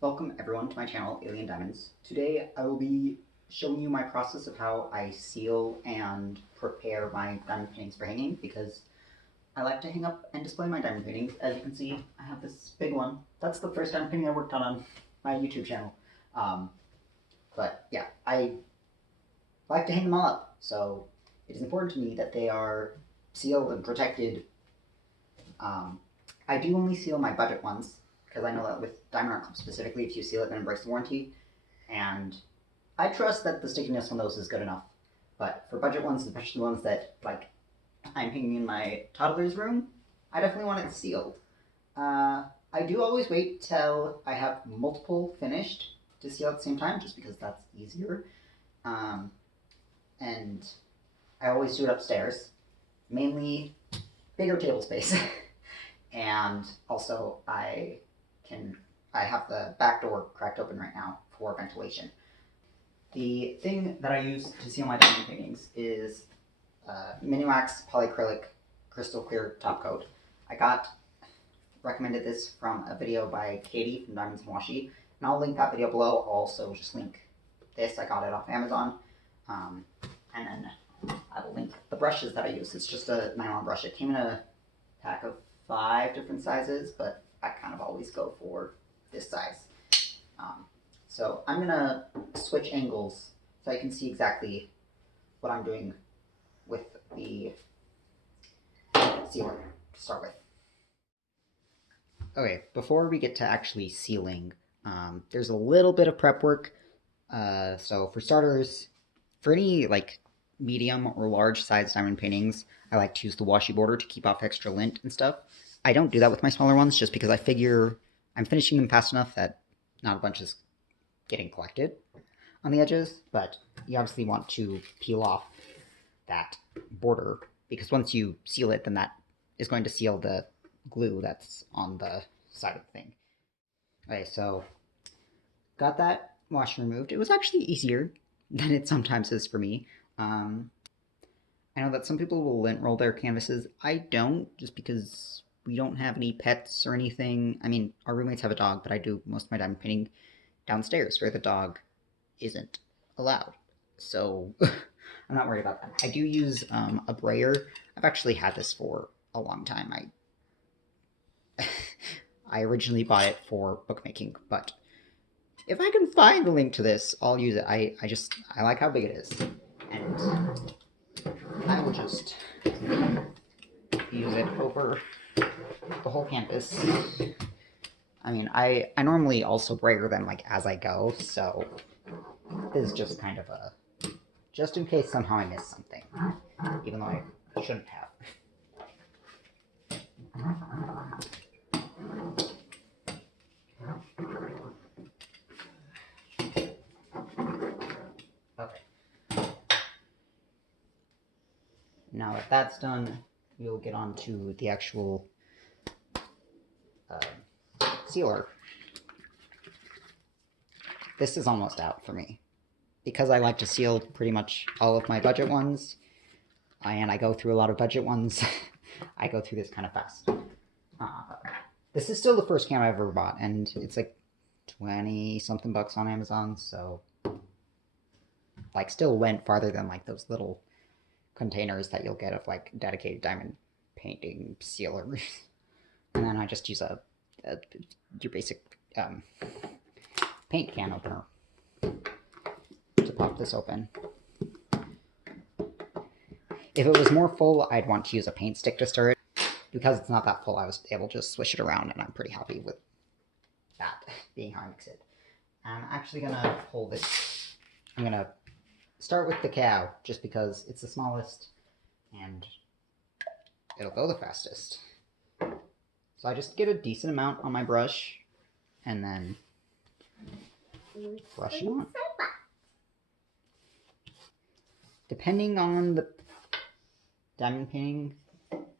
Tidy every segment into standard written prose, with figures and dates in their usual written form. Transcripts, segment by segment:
Welcome everyone to my channel, Alien Diamonds. Today I will be showing you my process of how I seal and prepare my diamond paintings for hanging, because I like to hang up and display my diamond paintings. As you can see, I have this big one. That's the first diamond painting I worked on my YouTube channel. Um, but yeah, I like to hang them all up, so it is important to me that they are sealed and protected. Um, I do only seal my budget ones, because I know that with Diamond Art Club specifically, if you seal it, then it breaks the warranty. And I trust that the stickiness on those is good enough. But for budget ones, especially ones that like I'm hanging in my toddler's room, I definitely want it sealed. I do always wait till I have multiple finished to seal at the same time, just because that's easier. Um, and I always do it upstairs, mainly bigger table space. And also I have the back door cracked open right now for ventilation. The thing that I use to seal my diamond paintings is Minimax polyacrylic crystal clear top coat. I got recommended this from a video by Katie from Diamonds and Washi, and I'll link that video below. I'll also just link this. I got it off Amazon, and then I will link the brushes that I use. It's just a nylon brush. It came in a pack of 5 different sizes, but I kind of always go for this size. So I'm gonna switch angles so I can see exactly what I'm doing with the sealer to start with. Okay, before we get to actually sealing, there's a little bit of prep work. So for starters, for any like medium or large size diamond paintings, I like to use the washi border to keep off extra lint and stuff. I don't do that with my smaller ones just because I figure I'm finishing them fast enough that not a bunch is getting collected on the edges, but you obviously want to peel off that border, because once you seal it, then that is going to seal the glue that's on the side of the thing. Okay, so got that wash removed. It was actually easier than it sometimes is for me. Um, I know that some people will lint roll their canvases. I don't, just because we don't have any pets or anything. I mean, our roommates have a dog, but I do most of my diamond painting downstairs where the dog isn't allowed. So I'm not worried about that. I do use a brayer. I've actually had this for a long time. I originally bought it for bookmaking, but if I can find the link to this, I'll use it. I like how big it is, and I will just use it over the whole canvas. I mean, I normally also brayer them like as I go, so this is just kind of a just in case somehow I miss something, even though I shouldn't have. Okay. Now that that's done, we'll get on to the actual sealer. This is almost out for me. Because I like to seal pretty much all of my budget ones, and I go through a lot of budget ones, I go through this kind of fast. This is still the first cam I've ever bought, and it's like 20 something bucks on Amazon, so like still went farther than like those little containers that you'll get of like dedicated diamond painting sealers. And then I just use your basic paint can opener to pop this open. If it was more full, I'd want to use a paint stick to stir it. Because it's not that full, I was able to just swish it around, and I'm pretty happy with that being how I mix it. I'm actually gonna hold it. I'm gonna start with the cow, just because it's the smallest and it'll go the fastest. So I just get a decent amount on my brush and then brush it on. Depending on the diamond painting,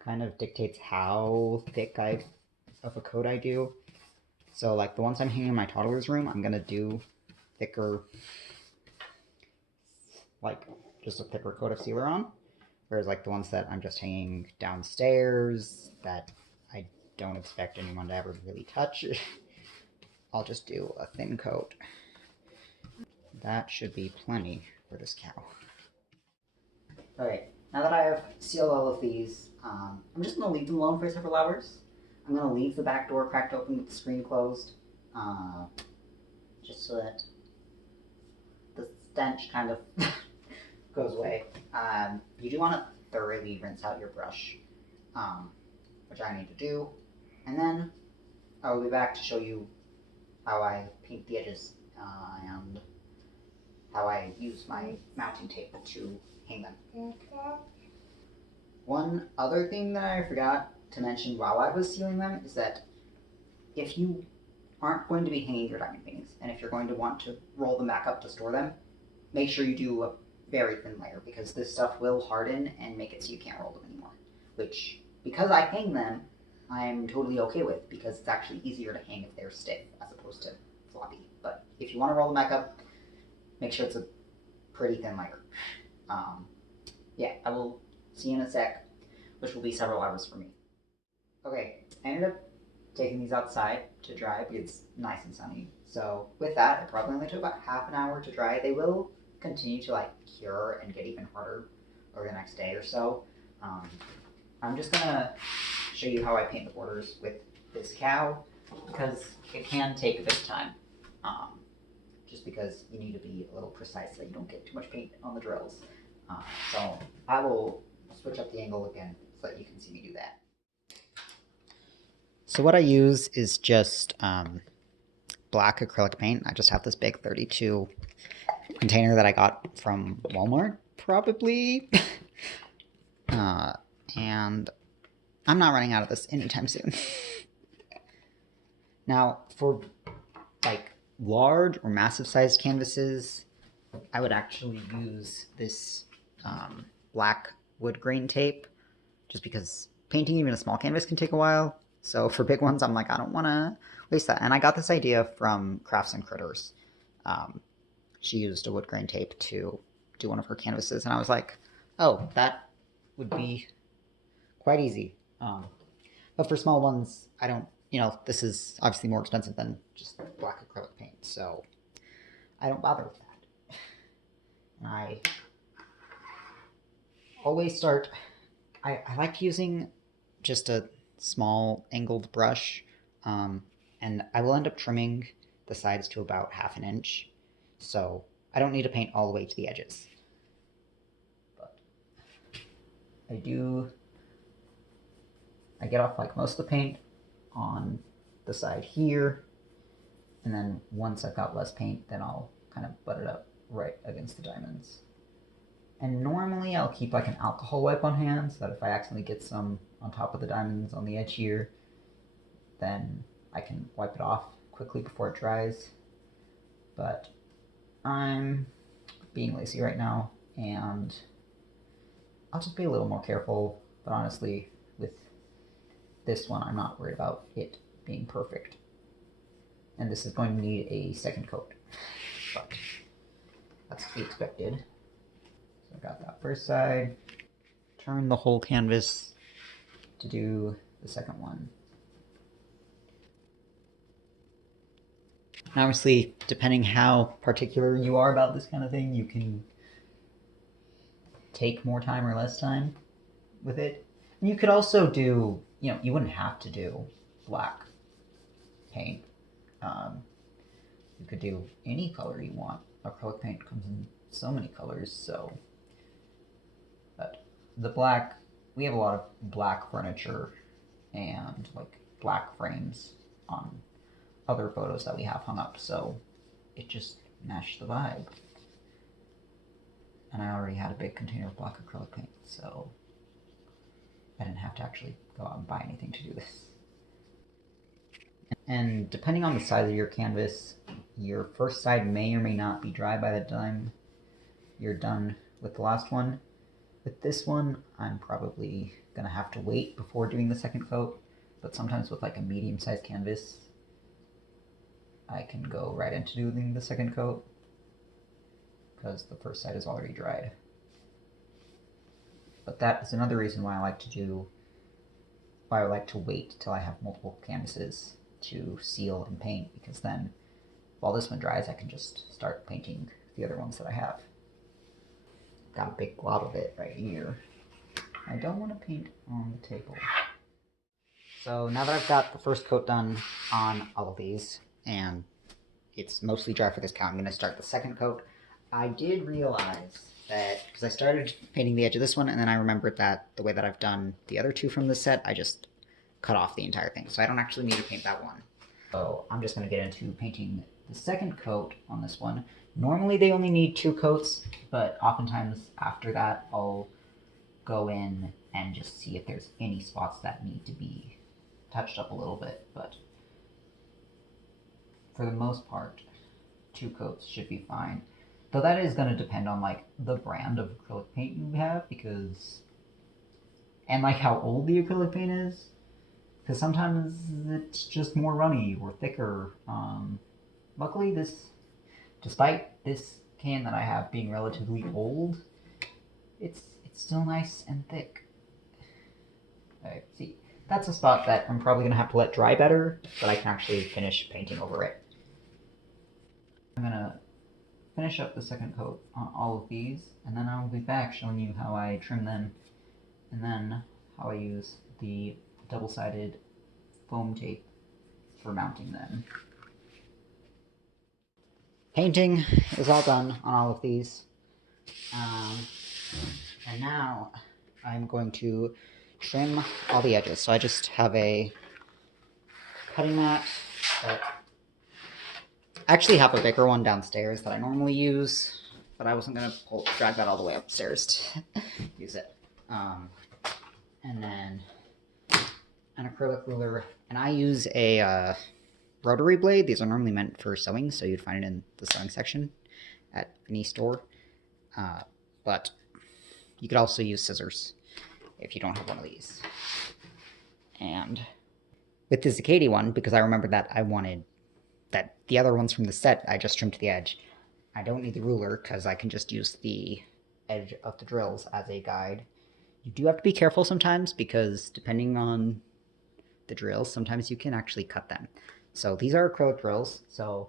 kind of dictates how thick of a coat I do. So like the ones I'm hanging in my toddler's room, I'm gonna do thicker, like just a thicker coat of sealer on. Whereas like the ones that I'm just hanging downstairs that I don't expect anyone to ever really touch, I'll just do a thin coat. That should be plenty for this cow. Alright, now that I have sealed all of these, I'm just going to leave them alone for several hours. I'm going to leave the back door cracked open with the screen closed, just so that the stench kind of goes away. You do want to thoroughly rinse out your brush, which I need to do, and then I will be back to show you how I paint the edges and how I use my mounting tape to hang them. One other thing that I forgot to mention while I was sealing them is that if you aren't going to be hanging your diamond paintings, and if you're going to want to roll them back up to store them, make sure you do a very thin layer, because this stuff will harden and make it so you can't roll them anymore. Which, because I hang them, I'm totally okay with, because it's actually easier to hang if they're stiff as opposed to floppy. But if you want to roll them back up, make sure it's a pretty thin layer. Yeah, I will see you in a sec, which will be several hours for me. Okay, I ended up taking these outside to dry because it's nice and sunny. So with that, it probably only took about half an hour to dry. They will continue to like cure and get even harder over the next day or so. I'm just gonna show you how I paint the borders with this cow, because it can take a bit of time. Just because you need to be a little precise so you don't get too much paint on the drills. So I will switch up the angle again so that you can see me do that. So what I use is just black acrylic paint. I just have this big 32 container that I got from Walmart, probably. And I'm not running out of this anytime soon. Now, for like large or massive sized canvases, I would actually use this black wood grain tape, just because painting even a small canvas can take a while. So for big ones, I'm like, I don't want to waste that. And I got this idea from Crafts and Critters. She used a wood grain tape to do one of her canvases, and I was like, oh, that would be quite easy. But for small ones, I don't, this is obviously more expensive than just black acrylic paint, so I don't bother with that. And I always start, I like using just a small angled brush, and I will end up trimming the sides to about ½ an inch, so I don't need to paint all the way to the edges. But I get off like most of the paint on the side here, and then once I've got less paint, then I'll kind of butt it up right against the diamonds. And normally I'll keep like an alcohol wipe on hand, so that if I accidentally get some on top of the diamonds on the edge here, then I can wipe it off quickly before it dries. But I'm being lazy right now, and I'll just be a little more careful. But honestly, with this one, I'm not worried about it being perfect. And this is going to need a second coat, but that's to be expected. So I got that first side. Turn the whole canvas to do the second one. And obviously, depending how particular you are about this kind of thing, you can take more time or less time with it. And you could also do, you wouldn't have to do black paint. You could do any color you want. Acrylic paint comes in so many colors, so. But the black, we have a lot of black furniture and like black frames on other photos that we have hung up, so it just matched the vibe. And I already had a big container of black acrylic paint, so I didn't have to actually go out and buy anything to do this. And depending on the size of your canvas, your first side may or may not be dry by the time you're done with the last one. With this one, I'm probably gonna have to wait before doing the second coat, but sometimes with like a medium-sized canvas, I can go right into doing the second coat because the first side is already dried. But that is another reason why I like to wait till I have multiple canvases, to seal and paint, because then while this one dries, I can just start painting the other ones that I have. Got a big glob of it right here. I don't want to paint on the table. So now that I've got the first coat done on all of these, and it's mostly dry for this count, I'm going to start the second coat. I did realize that, because I started painting the edge of this one, and then I remembered that the way that I've done the other two from this set, I just cut off the entire thing. So I don't actually need to paint that one. So I'm just going to get into painting the second coat on this one. Normally they only need 2 coats, but oftentimes after that I'll go in and just see if there's any spots that need to be touched up a little bit. But for the most part, 2 coats should be fine. Though that is going to depend on like the brand of acrylic paint you have, because, and like how old the acrylic paint is, because sometimes it's just more runny or thicker. Luckily despite this can that I have being relatively old, it's still nice and thick. Alright, see, that's a spot that I'm probably going to have to let dry better, but I can actually finish painting over it. I'm going to finish up the second coat on all of these, and then I will be back showing you how I trim them, and then how I use the double-sided foam tape for mounting them. Painting is all done on all of these, and now I'm going to trim all the edges. So I just have a cutting mat that I actually have a bigger one downstairs that I normally use, but I wasn't going to drag that all the way upstairs to use it. And then an acrylic ruler, and I use a rotary blade. These are normally meant for sewing, so you'd find it in the sewing section at any store. But you could also use scissors if you don't have one of these. And with the Zacady one, because I remembered that I wanted that the other ones from the set, I just trimmed to the edge. I don't need the ruler because I can just use the edge of the drills as a guide. You do have to be careful sometimes, because depending on the drills, sometimes you can actually cut them. So these are acrylic drills, so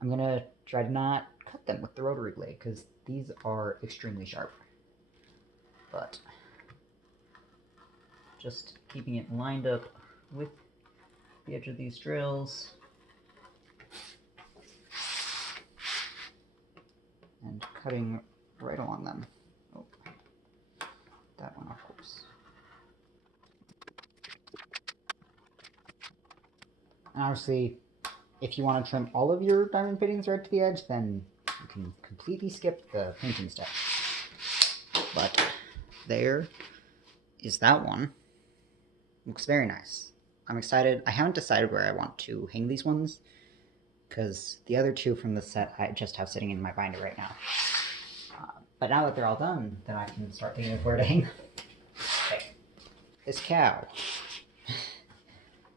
I'm going to try to not cut them with the rotary blade, because these are extremely sharp. But just keeping it lined up with the edge of these drills, and cutting right along them. Oh, that one, of course. And obviously, if you want to trim all of your diamond fittings right to the edge, then you can completely skip the painting step. But there is that one. Looks very nice. I'm excited. I haven't decided where I want to hang these ones, because the other 2 from the set I just have sitting in my binder right now. But now that they're all done, then I can start thinking of where to hang them. Okay. This cow.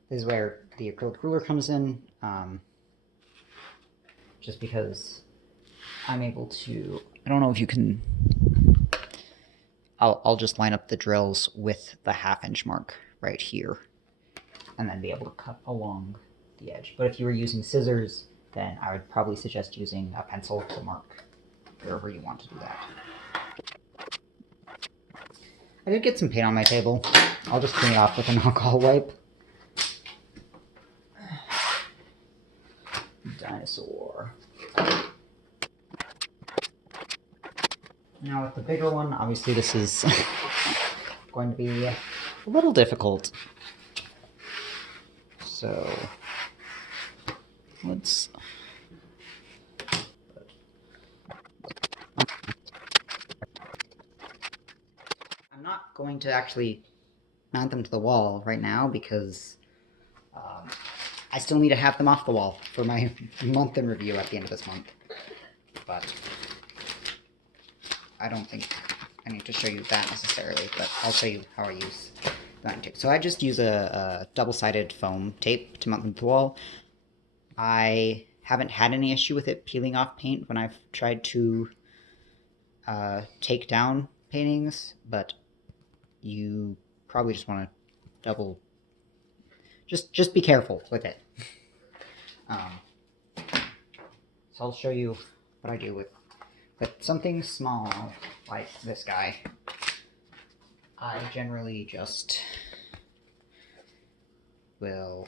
This is where the acrylic ruler comes in, just because I'm able to, I don't know if you can, I'll just line up the drills with the 1/2 inch mark right here, and then be able to cut along the edge. But if you were using scissors, then I would probably suggest using a pencil to mark wherever you want to do that. I did get some paint on my table. I'll just clean it off with an alcohol wipe. Dinosaur. Now with the bigger one, obviously this is going to be a little difficult. So let's... I'm not going to actually mount them to the wall right now, because I still need to have them off the wall for my month in review at the end of this month. But I don't think I need to show you that necessarily, but I'll show you how I use that tape. So I just use a double-sided foam tape to mount them to the wall. I haven't had any issue with it peeling off paint when I've tried to take down paintings, but you probably just want to just be careful with it. So I'll show you what I do with something small like this guy. I generally just will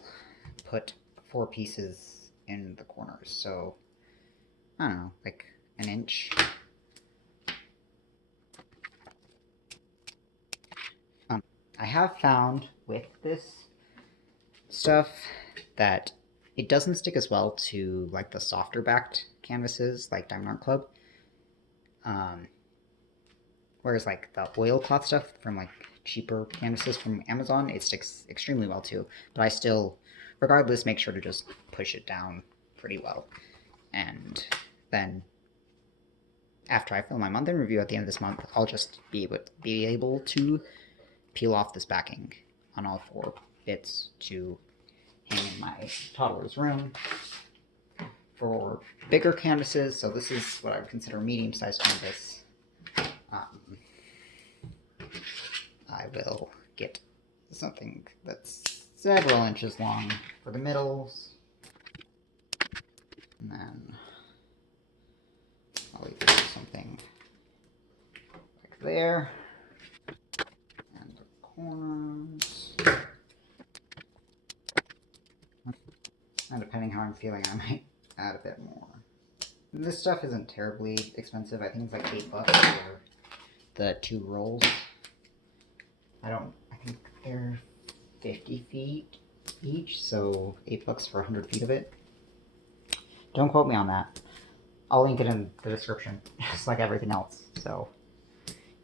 put 4 pieces in the corners. So, I don't know, like an inch. I have found with this stuff that it doesn't stick as well to like the softer backed canvases like Diamond Art Club. Whereas like the oilcloth stuff from like cheaper canvases from Amazon, it sticks extremely well too. But I still, regardless, make sure to just push it down pretty well. And then after I film my month in review at the end of this month, I'll just be able to peel off this backing on all 4 bits to hang in my toddler's room. For bigger canvases, so this is what I would consider a medium-sized canvas, I will get something that's several inches long for the middles, and then I'll either do something like there, and the corners, and depending how I'm feeling, I might add a bit more. This stuff isn't terribly expensive. I think it's like $8 for the 2 rolls. I think they're 50 feet each, so $8 for 100 feet of it. Don't quote me on that. I'll link it in the description, just like everything else, so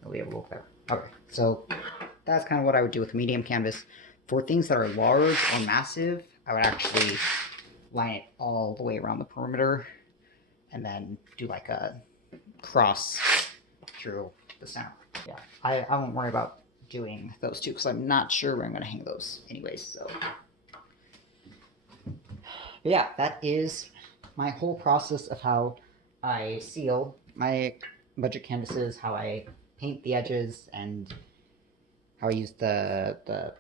you'll be able to look there. Okay, so that's kind of what I would do with a medium canvas. For things that are large or massive, I would actually line it all the way around the perimeter and then do like a cross through the center. Yeah, I won't worry about doing those 2 because I'm not sure where I'm going to hang those anyways. So but yeah, that is my whole process of how I seal my budget canvases, how I paint the edges, and how I use the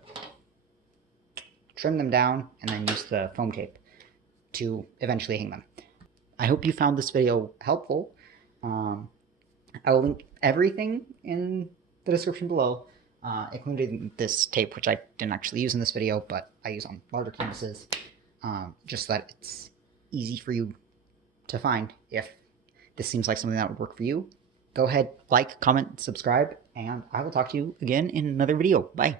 trim them down and then use the foam tape to eventually hang them. I hope you found this video helpful. I will link everything in the description below, including this tape, which I didn't actually use in this video, but I use on larger canvases, just so that it's easy for you to find. If this seems like something that would work for you, go ahead, like, comment, subscribe, and I will talk to you again in another video. Bye.